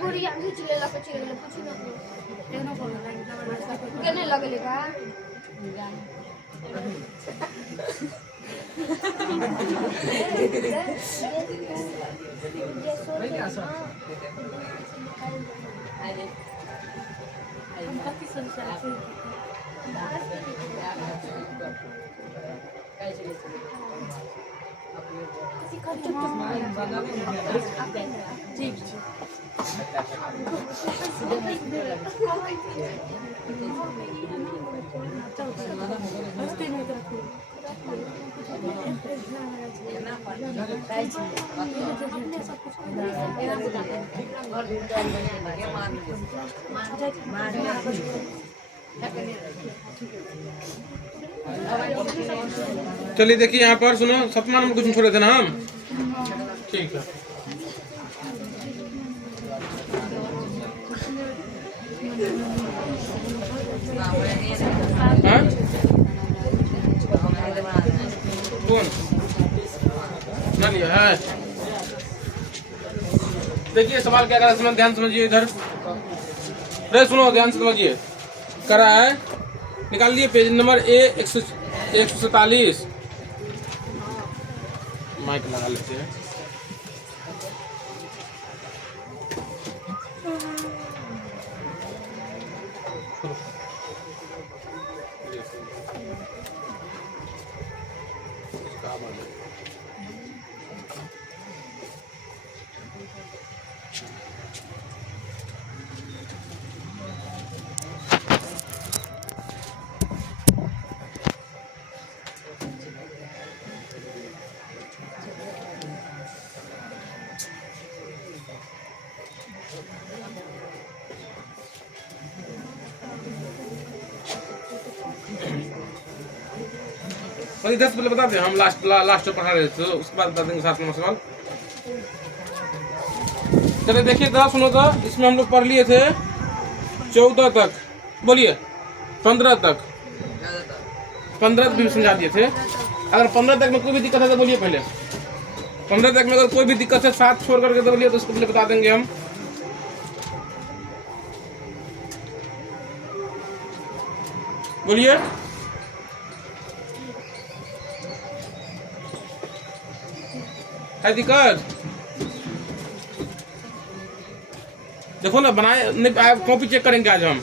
गुड़िया खींच ले ला कुछ ले कुछ ना केनो को केने लगले का चलिए देखिए यहाँ पर सुनो, 7वां नंबर क्वेश्चन छोड़े थे ना हम। ठीक है, हाँ? कौन ना लिया है? देखिए सवाल क्या कर रहा है, ध्यान समझिए इधर। रे सुनो, ध्यान से समझिए। करा है, निकाल लिए पेज नंबर A147। माइक लगा लेते हैं। और 10 पहले बता दें, हम लास्ट पढ़ा रहे थे, उसके बाद बता देंगे 7 नंबर सवाल। चलिए देखिए तो सुनो तो, इसमें हम लोग पढ़ लिए थे 14 तक, बोलिए 15 तक, 15 भी समझा दिए थे। अगर 15 तक में कोई भी दिक्कत है तो बोलिए पहले। 15 तक में अगर कोई भी दिक्कत है 7 छोड़ करके तो बोलिए, तो उसको पहले बता देंगे हम। बोलिए है दिक्कत? देखो ना, बनाए नहीं, कॉपी चेक करेंगे आज हम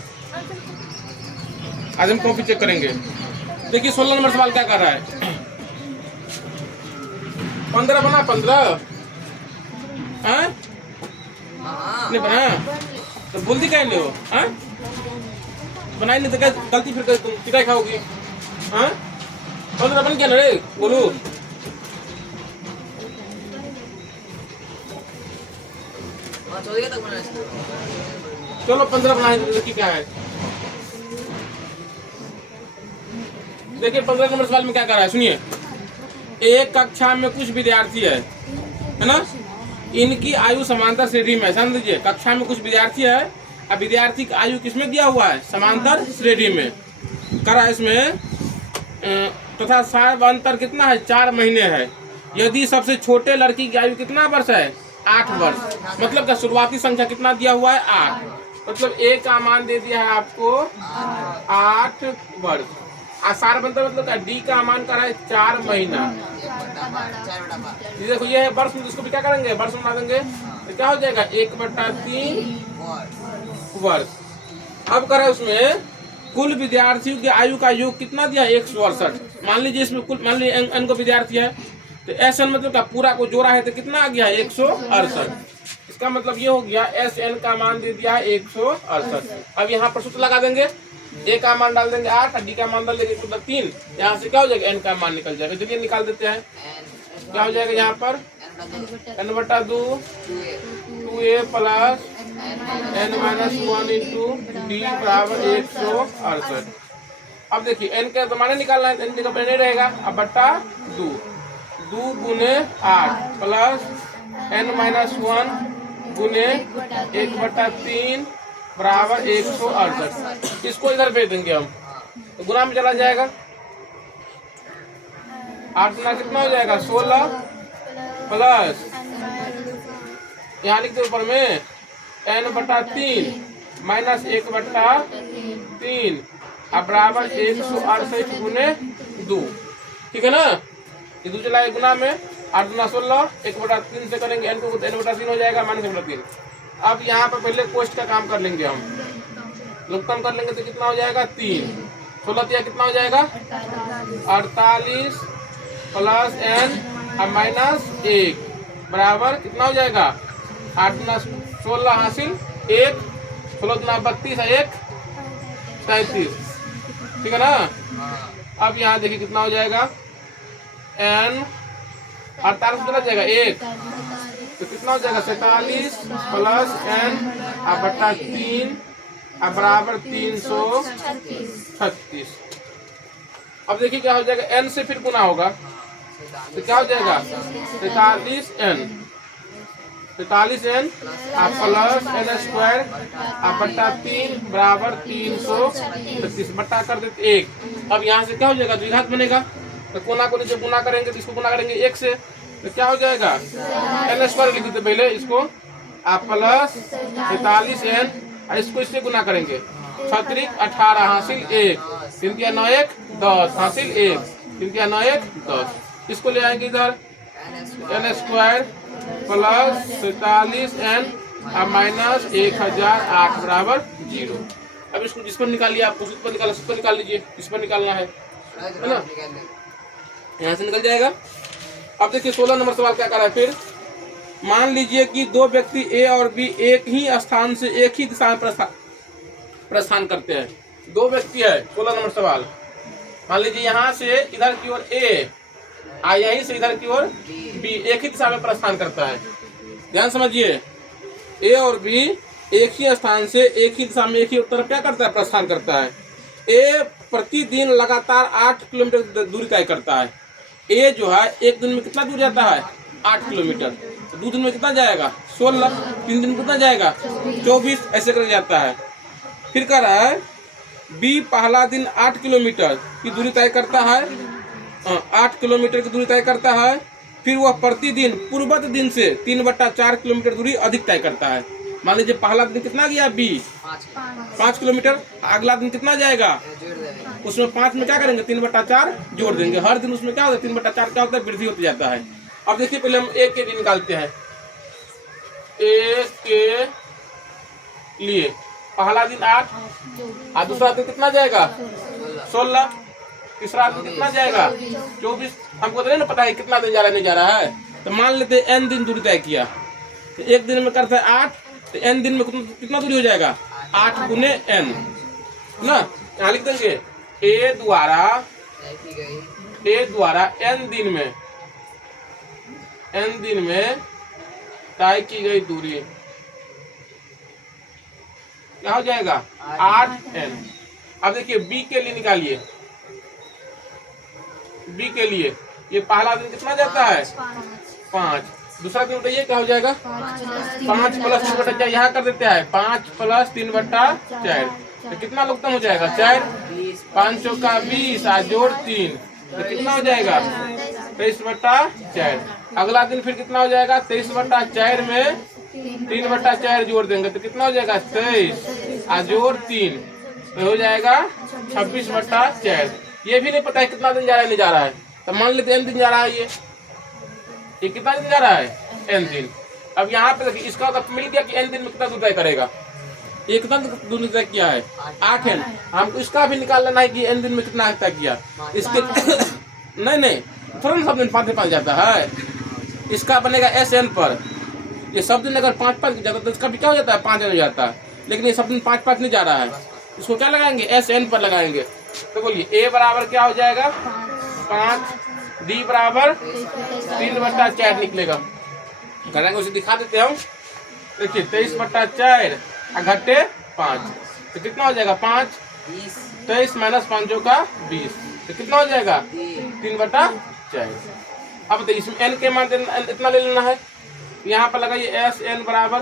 कॉपी चेक करेंगे। देखिए 16 नंबर सवाल क्या कर रहा है। 15 बना, 15 नहीं बना तो बोलती कहीं ले हो, बनाई नहीं तो क्या गलती फिर तुम पिटाई खाओगी। 15 बन क्या रे, बोलो। चलो 15 बनाए, देखिए क्या है। देखिए 15 नंबर सवाल में क्या कर रहा है, सुनिए। एक कक्षा में कुछ विद्यार्थी है ना, इनकी आयु समांतर श्रेणी में। समझ लीजिए, कक्षा में कुछ विद्यार्थी है, अब विद्यार्थी की आयु किसमें दिया हुआ है, समांतर श्रेणी में करा इसमें, तथा सार्वंतर कितना है, 4 महीने है। यदि सबसे छोटे लड़की की आयु कितना वर्ष है? 8 वर्ष। मतलब का शुरुआती संख्या कितना दिया हुआ है? 8। मतलब ए का मान दे दिया है आपको 8 वर्ष। आसार बनता मतलब क्या? डी का मान कर रहा है 4 महीना। ये देखो ये है वर्ष में, इसको भी क्या करेंगे? वर्ष में बना देंगे तो क्या हो जाएगा? 1/3 वर्ष। अब करें उसमें कुल विद्यार्थियों की आयु का योग कितना दिया? 168। मान लीजिए इसमें कुल, मान लीजिए n को विद्यार्थी है तो एस एन मतलब क्या? पूरा को जोड़ा है तो कितना आ गया? 168। इसका मतलब ये हो गया एस एन का मान दे दिया है 168। अब यहाँ पर सूत्र लगा देंगे, ए का मान डाल देंगे 8, डी का मान डाल देंगे 3। यहाँ से क्या हो जाएगा? एन का मान निकल जाएगा। चलिए निकाल देते हैं। क्या हो जाएगा यहाँ पर? n/2 2a plus n-1 into D बराबर 168। अब देखिए n का तो माने निकालना है, n का नहीं रहेगा। अब बट्टा 2 गुने 8 प्लस n-1 गुने 1/3 बराबर 168। इसको इधर भेज देंगे हम तो गुना में चला जाएगा। 8 गुना कितना हो जाएगा? 16 प्लस यहाँ लिख दो ऊपर में n/3 माइनस 1/3 अब बराबर 168 गुने 2। ठीक है ना? ये 2 चला गुना में 8 गुना 16 1/3 से करेंगे n को तो n/3 हो जाएगा माइनस 1/3। अब यहाँ पर पहले कोष्ट का काम कर लेंगे हम, लघुत्तम कर लेंगे तो कितना हो जाएगा? 3। 16 कितना हो जाएगा? 48 प्लस n अब माइनस 1 बराबर कितना हो जाएगा? 8 गुना 16 हासिल 1, 16 गुना 32 है 1 37। ठीक है ना? अब यहाँ देखिए कितना हो जाएगा? n 48 चला जाएगा 1 तो कितना हो जाएगा? 47 प्लस n अब बट्टा 3 अब बराबर 336। अब देखिए क्या हो जाएगा? n से फिर गुना होगा तो क्या हो जाएगा? 43n आप प्लस n² आप बट्टा 3 बराबर 336 बट्टा कर देते 1। अब यहाँ से क्या हो जाएगा? द्विघात बनेगा तो कोना को नीचे गुना करेंगे तो इसको गुना करेंगे 1 से तो क्या हो जाएगा? n² लिख देते पहले इसको आप प्लस 43n इसको इससे गुना करेंगे 6 18 हासिल 1 3 × 9 1 10 हासिल 1 3 × 9 1 10। इसको ले आएंगे इधर n² प्लस 47n अब माइनस 1008 बराबर 0। अब इसको जिस पर निकालिए आपको सूत्र पर निकाला, सूत्र पर निकाल लीजिए, इस पर निकालना है ना? यहाँ से निकल जाएगा। अब देखिए 16 नंबर सवाल क्या कर रहा है फिर। मान लीजिए कि दो व्यक्ति ए और बी एक ही स्थान से एक ही दिशा में प्रस्थान करते हैं। दो व्यक्ति है, 16 नंबर सवाल। मान लीजिए यहाँ से इधर की ओर ए और यहीं से इधर की ओर बी एक ही दिशा में प्रस्थान करता है। ध्यान समझिए, ए और बी एक ही स्थान से एक ही दिशा में एक ही तरफ क्या करता है? प्रस्थान करता है। ए प्रतिदिन लगातार 8 किलोमीटर दूरी तय करता है। ए जो है एक दिन में कितना दूर जाता है? 8 किलोमीटर। तो 2 दिन में कितना जाएगा? 16। 3 दिन में कितना जाएगा? 24। ऐसे कर जाता है। फिर कह रहा है बी पहला दिन 8 किलोमीटर की दूरी तय करता है, 8 किलोमीटर की दूरी तय करता है। फिर वह प्रतिदिन पूर्वत दिन से 3/4 किलोमीटर दूरी अधिक तय करता है। मान लीजिए पहला दिन कितना गया? बी 5 किलोमीटर। अगला दिन कितना जाएगा? उसमें 5 में क्या करेंगे? 3/4 जोड़ देंगे। हर दिन उसमें क्या होता है? 3/4 क्या होता है? वृद्धि होती जाता है। अब देखिए पहले हम ए के लिए निकालते हैं। ए के लिए पहला दिन 8 और दूसरा दिन कितना जाएगा? 16। तीसरा दिन कितना जाएगा? 24। हमको तो नहीं ना पता है कितना दिन जा रहा है नहीं जा रहा है, तो मान लेते हैं n दिन दूरी तय किया तो एक दिन में करता है 8 तो n दिन में कितना दूरी हो जाएगा? 8 गुने n ना। यहाँ लिख देंगे ए द्वारा n दिन में तय की गई दूरी क्या हो जाएगा? 8n। अब देखिए बी के लिए निकालिए। बी के लिए ये पहला दिन कितना जाता है? 5। दूसरा दिन बताइए क्या हो जाएगा? 5 प्लस 3/4 यहाँ कर देते हैं। 5 प्लस 3/4 तो कितना लघुत्तम हो जाएगा? 4। 5 चौका 20 और जोड़ 3 तो कितना हो जाएगा? 23/4। अगला दिन फिर कितना हो जाएगा? 23/4 में 3/4 जोड़ देंगे तो कितना हो जाएगा? 23 जोड़ 3 तो हो जाएगा 26/4। ये भी नहीं पता है कितना दिन जा रहा है नहीं जा रहा है, तो मान लेते n दिन जा रहा है। ये कितना दिन जा रहा है? n दिन। अब यहाँ पे देखिए इसका अगर मिल गया कि n दिन में कितना दूर तय करेगा। ये कितना दूर तय किया है? 8 n। हमको इसका भी निकाल लेना है कि n दिन में कितना तय किया। इसके नहीं थोड़ा ना सब दिन 5 जाता है। इसका बनेगा SN पर। ये सब दिन अगर 5 जाता तो इसका भी क्या हो जाता है? 5 हो जाता है। लेकिन ये सब दिन 5 नहीं जा रहा है, इसको क्या लगाएंगे? SN पर लगाएंगे। तो बोलिए A बराबर क्या हो जाएगा? 5, D बराबर 3/4 निकलेगा। करेंगे उसे दिखा देते हम। देखिए 23/4 घटे 5 तो कितना हो जाएगा? 5 23 - 5 का 20 तो कितना हो जाएगा? 3/4। अब तो इसमें n के मान इतना ले लेना है। यहाँ पर लगाइए SN बराबर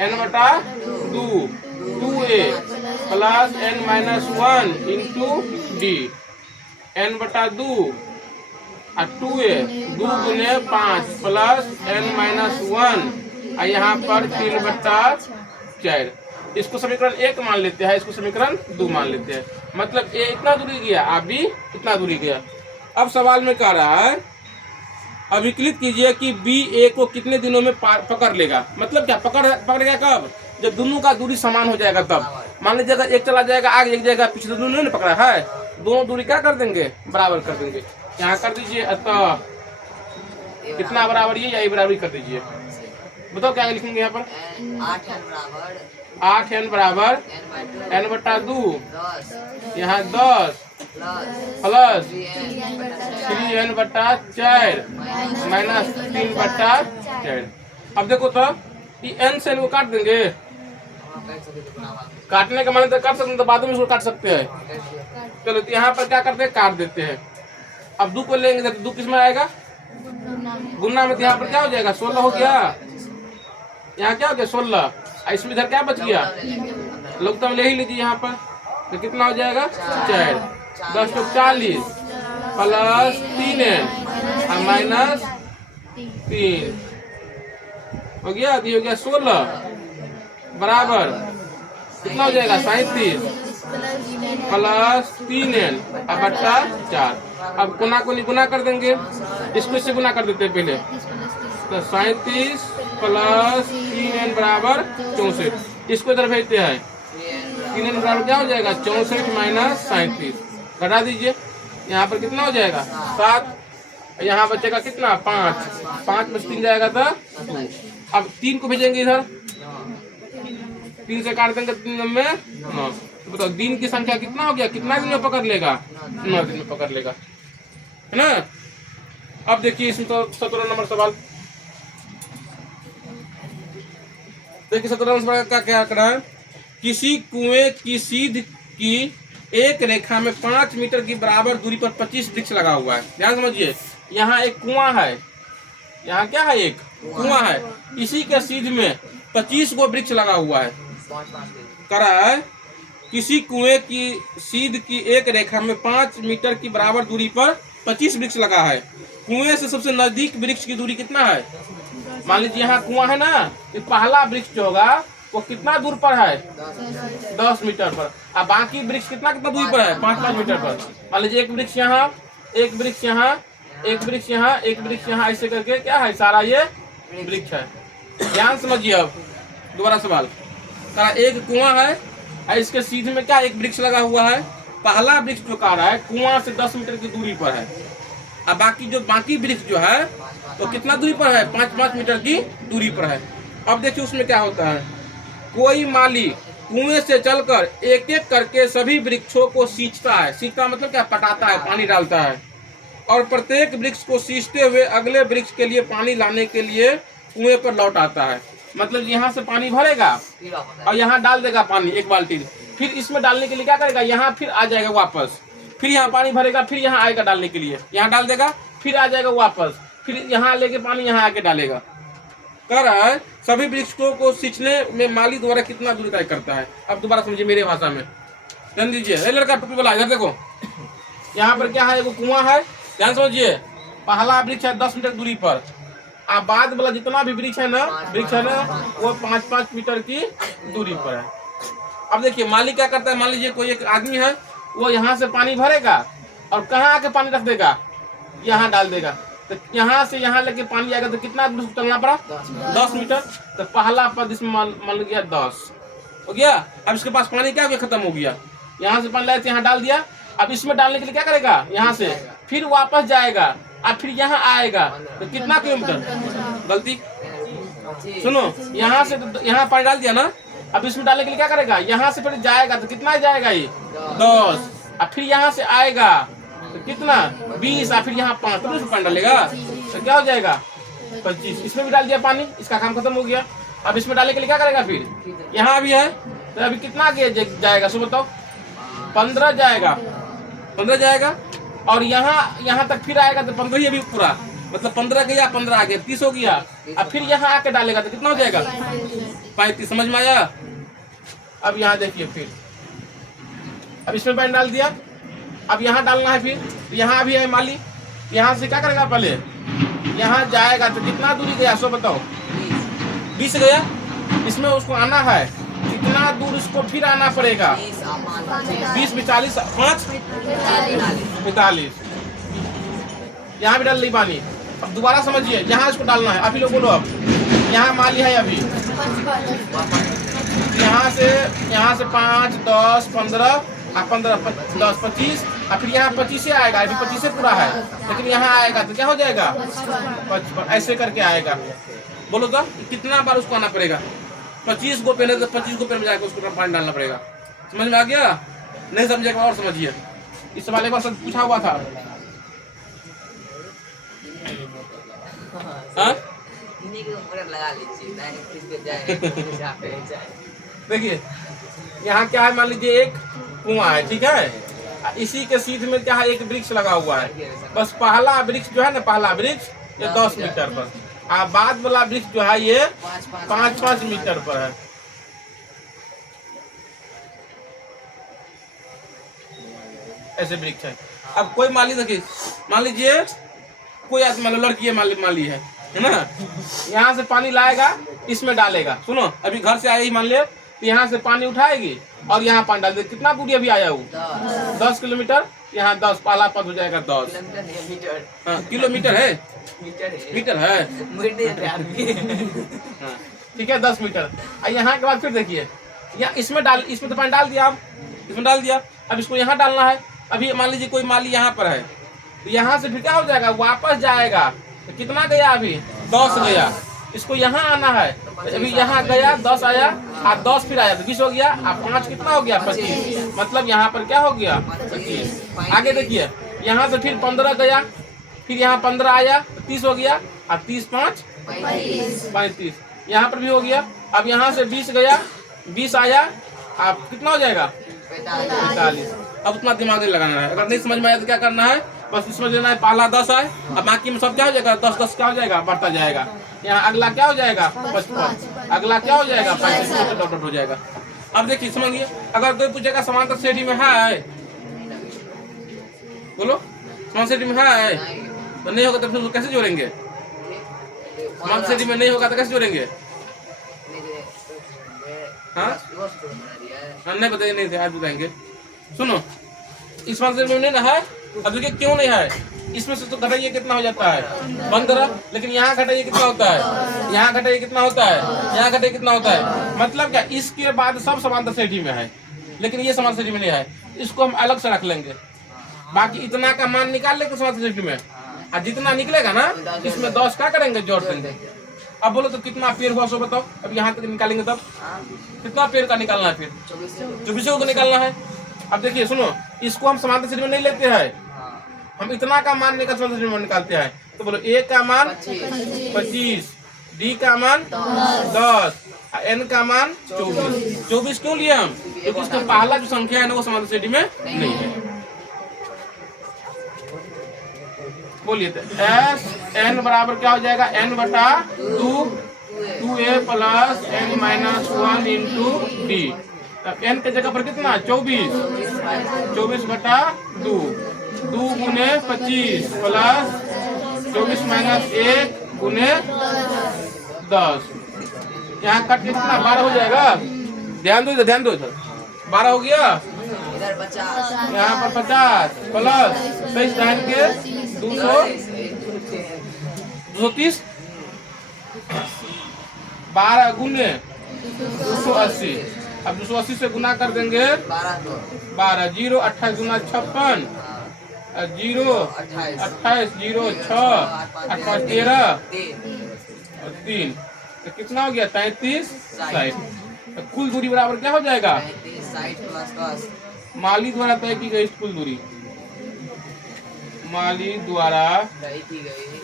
n/2 2a plus n-1 into d n/2 और 2a 2 गुने 5 प्लस n-1 और यहाँ पर 3/4। इसको समीकरण 1 मान लेते हैं, इसको समीकरण 2 मान लेते हैं। मतलब a इतना दूरी गया, आप भी इतना दूरी गया। अब सवाल में कह रहा है अभिकलित कीजिए कि b a को कितने दिनों में पकड़ लेगा। मतलब क्या पकड़ेगा? कब? जब दोनों का दूरी समान हो जाएगा तब। मान लीजिए अगर एक चला जाएगा आगे, एक जाएगा पीछे, तो दोनों ने पकड़ा है, दोनों दूरी क्या कर देंगे? बराबर कर देंगे। यहाँ कर दीजिए अतः कितना बराबर? ये बराबरी कर दीजिए। बताओ क्या लिखेंगे यहाँ पर? 8n बराबर n/2 यहाँ 10 प्लस 3n/4 माइनस 3/4। अब देखो तो ये n से इनको काट देंगे। काटने का माने तो काट सकते हैं, तो बाद में इसको काट सकते हैं। चलो तो यहाँ पर क्या करते हैं? काट देते हैं। अब 2 को लेंगे तो 2 किस में आएगा? गुना में। तो यहाँ पर क्या हो जाएगा? 16 हो गया। यहाँ क्या हो गया? 16। इसमें इधर क्या बच गया? लोग तो ले ही लीजिए यहाँ पर। तो कितना हो जाएगा? 4 10 तो 40 प्लस 3n माइनस 3 हो गया। ये हो गया 16 बराबर कितना हो जाएगा? 37 प्लस 3n बट्टा 4। अब गुना को गुना कर देंगे, इसको इससे गुना कर देते हैं पहले। तो 37 प्लस 3n बराबर 64। इसको इधर भेजते हैं। 3n बराबर क्या हो जाएगा? 64 माइनस 37 घटा दीजिए। यहाँ पर कितना हो जाएगा? 7। यहाँ बचेगा कितना? 5 में 3 जाएगा तो अब 3 को भेजेंगे इधर। 3 से काट देंगे 3 में 9। तो बताओ दिन की संख्या कितना हो गया? कितना दिन में पकड़ लेगा? 9 दिन में पकड़ लेगा, है ना। अब देखिए इसमें तो 17 नंबर सवाल। देखिए 17 नंबर का क्या करना है? किसी कुएं की सीध की एक रेखा में 5 मीटर की बराबर दूरी पर 25 वृक्ष लगा हुआ है। ध्यान समझिए, यहाँ एक कुआं है, यहाँ क्या है? एक कुआं है। इसी के सीध में 25 गो वृक्ष लगा हुआ है। करा है किसी कुएं की सीध की एक रेखा में 5 मीटर की बराबर दूरी पर 25 वृक्ष लगा है। कुएं से सबसे नजदीक वृक्ष की दूरी कितना है? मान लीजिए यहाँ कुआं है ना, ये पहला वृक्ष जो होगा वो कितना दूर पर है? 10 मीटर पर। अब बाकी वृक्ष कितना दूरी पर है? 5-5 मीटर पर। मान लीजिए एक वृक्ष यहाँ, एक वृक्ष यहाँ, एक वृक्ष यहाँ, एक वृक्ष यहाँ, ऐसे करके क्या है? सारा ये वृक्ष है। ध्यान समझिए। अब दोबारा सवाल। एक कुआं है और इसके सीध में क्या? एक वृक्ष लगा हुआ है। पहला वृक्ष जो कह रहा है कुआं से 10 मीटर की दूरी पर है। अब बाकी वृक्ष जो है तो कितना दूरी पर है? 5-5 मीटर की दूरी पर है। अब देखिए उसमें क्या होता है। कोई माली कुएं से चलकर एक एक करके सभी वृक्षों को सींचता है। सींचता मतलब क्या? पटाता है, पानी डालता है। और प्रत्येक वृक्ष को सींचते हुए अगले वृक्ष के लिए पानी लाने के लिए कुएं पर लौट आता है। मतलब यहाँ से पानी भरेगा और यहाँ डाल देगा पानी एक बाल्टी। फिर इसमें डालने के लिए क्या करेगा? यहाँ फिर आ जाएगा वापस। फिर यहाँ पानी भरेगा, फिर यहाँ आएगा डालने के लिए, यहाँ डाल देगा, फिर आ जाएगा वापस, फिर यहाँ लेके पानी यहाँ आके डालेगा। कह रहा है सभी वृक्षों को सींचने में माली द्वारा कितना दूरी तय करता है। अब दोबारा समझिए मेरे भाषा में, ध्यान दीजिए। लड़का टोपी वाला इधर देखो, यहाँ पर क्या है? वो कुआं है, ध्यान समझिए। पहला वृक्ष है 10 मीटर दूरी पर, अब बाद वाला जितना भी वृक्ष है ना वो 5-5 मीटर की दूरी पर है। अब देखिए माली क्या करता है, मान लीजिए कोई एक आदमी है, वो यहाँ से पानी भरेगा और कहाँ आके पानी रख देगा, यहाँ डाल देगा। तो यहाँ से यहाँ लेके पानी आएगा तो कितना दूर चलना पड़ा, 10 मीटर। तो पहला पद इसमें मान गया 10 हो गया। अब इसके पास पानी क्या हो गया, खत्म हो गया। यहाँ से पानी लाए यहाँ डाल दिया। अब इसमें डालने के लिए क्या करेगा, यहाँ से फिर वापस जाएगा, अब फिर यहाँ आएगा। तो कितना किलोमीटर, गलती सुनो, यहाँ से यहाँ पानी डाल दिया ना, अब इसमें डालने के लिए क्या करेगा, यहाँ से फिर जाएगा। तो कितना जाएगा, ये 10। अब फिर यहाँ से आएगा तो कितना 20, और फिर यहाँ 5, तो पानी डालेगा तो क्या हो जाएगा 25। इसमें भी डाल दिया पानी, इसका काम खत्म हो गया। अब इसमें डालने के लिए क्या करेगा, फिर यहाँ भी है तो अभी कितना आगे जाएगा, सो बताओ 15 जाएगा, 15 जाएगा। और यहाँ तक फिर आएगा तो 15 ही अभी पूरा, मतलब 15 गया 15 आ गया 30 हो गया। अब फिर यहाँ आके डालेगा तो कितना हो जाएगा 35। समझ में आया। अब यहाँ देखिए, फिर अब इसमें पानी डाल दिया, अब यहाँ डालना है। फिर यहाँ भी है माली, यहाँ से क्या करेगा, पहले यहाँ जाएगा तो कितना दूरी गया, सो बताओ 20 गया। इसमें उसको आना है, कितना दूर इसको फिर आना पड़ेगा, 20 में 40 5 45। यहाँ भी डाल ली पानी। अब दोबारा समझिए, यहाँ इसको डालना है। अभी लोग बोलो, अब यहाँ माली है, अभी यहाँ से 5 10 15 15 10 25, और फिर यहाँ 25 से आएगा। अभी 25 से पूरा है, लेकिन यहाँ आएगा तो क्या हो जाएगा 55, ऐसे करके आएगा। बोलो तो कितना बार उसको आना पड़ेगा, 25 गो पेड़ है तो 25 गो पेड़ में जाकर उसको पानी डालना पड़ेगा। समझ में आ गया, नहीं समझेगा और समझिए। इस सवाल एक बार सब पूछा हुआ था। देखिए यहाँ क्या है, मान लीजिए एक कुआं है, ठीक है, इसी के सीध में क्या है, एक वृक्ष लगा हुआ है। बस पहला वृक्ष जो है ना, पहला वृक्ष ये 10 मीटर पर, और बाद वाला वृक्ष जो है ये 5-5 मीटर पर है। ऐसे वृक्ष है। अब कोई माली देखिए, मान लीजिए कोई आदमी लड़की है, माली है ना, यहाँ से पानी लाएगा, इसमें डालेगा। सुनो, अभी घर से आई मान ले, तो यहाँ से पानी उठाएगी और यहाँ पानी डाल देगी। कितना दूरी अभी आया वो 10 किलोमीटर। यहाँ 10 पहला पद हो जाएगा 10 किलोमीटर है, मीटर है, ठीक है 10 मीटर। यहाँ के बाद फिर देखिए, इसमें तो पानी डाल दिया, अब इसमें डाल दिया। अब इसको यहाँ डालना है। अभी मान लीजिए कोई माली यहाँ पर है, तो यहाँ से फिर क्या हो जाएगा, वापस जाएगा। तो कितना गया, अभी 10 गया। इसको यहाँ आना है, तो अभी यहाँ गया 10 आया, और 10 फिर आया तो 20 हो गया, और 5 कितना हो गया 25। मतलब यहाँ पर क्या हो गया 25। आगे देखिए, यहाँ से फिर 15 गया, फिर यहाँ 15 आया तो 30 हो गया, और 30 5 35। यहाँ पर भी हो गया। अब यहाँ से 20 गया, 20 आया, अब कितना हो जाएगा 45। अब उतना दिमाग नहीं लगाना है। अगर नहीं समझ में आया तो क्या करना है, बस समझ लेना है पहला 10 आए, अब बाकी में सब क्या हो जाएगा 10-10 क्या हो जाएगा, बढ़ता जाएगा। यहाँ अगला क्या हो जाएगा 55, अगला क्या हो जाएगा 35 डॉट हो जाएगा। अब देखिए समझिए, अगर कोई पूछेगा समांतर श्रेणी में है, बोलो समांतर श्रेणी में है, तो नहीं होगा तो फिर कैसे जोड़ेंगे, समांतर श्रेणी में नहीं होगा तो कैसे जोड़ेंगे। हाँ नहीं बताइए, नहीं थे आज बताएंगे। सुनो, इस समांतर श्रेणी में नहीं है, अब देखिए क्यों नहीं है। इसमें से तो घटाइए कितना हो जाता है 15, लेकिन यहाँ घटाइए कितना होता है, यहाँ घटाइए कितना होता है, यहाँ घटाइए कितना होता है। मतलब क्या, इसके बाद सब समांतर श्रेणी में है, लेकिन ये समांतर श्रेणी में नहीं है। इसको हम अलग से रख लेंगे, बाकी इतना का मान निकाल लेंगे समांतर श्रेणी में, और जितना निकलेगा ना इसमें 10 क्या करेंगे, जोड़ देंगे। अब बोलो तो कितना पेड़ हुआ सो बताओ। अब यहाँ तक निकालेंगे तब कितना पेड़ का निकालना है, फिर 24 को निकालना है। अब देखिए सुनो, इसको हम समांतर श्रेणी में नहीं लेते हैं, हम इतना का मान निकाल समांतर श्रेणी में निकालते हैं। तो बोलो ए का मान 25, डी का मान 10, एन का मान 24। 24 क्यों लिया हम, क्योंकि इसका पहला जो संख्या है ना वो समांतर श्रेणी में नहीं है। बोलिए तो एस एन बराबर क्या हो जाएगा, n बटा 2a plus n minus 1 into D. अब n के जगह पर कितना 24 बटा 2 गुने 25 प्लस 24 माइनस 1 गुने 10। यहाँ कट के कितना 12 हो जाएगा। ध्यान दो इधर, ध्यान दो इधर। 12 हो गया, इधर 50, यहाँ पर 50 प्लस 23 दाहिने के 230, 12 गुने 280। अब 280 से गुना कर देंगे 12, 0 28 गुना 56, 0 28 0 6 8 5 13 और 3, तो कितना हो गया 33 60। तो कुल दूरी बराबर क्या हो जाएगा 60 प्लस 10, माली द्वारा तय की गई कुल दूरी, माली द्वारा तय की गई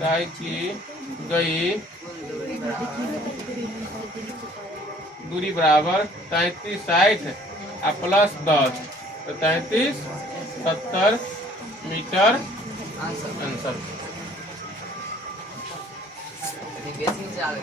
तय की गई कुल दूरी दूरी बराबर बराबर 33 60 और प्लस 10, तो 33 70 मीटर आंसर। आंसर। बेसिक से आगे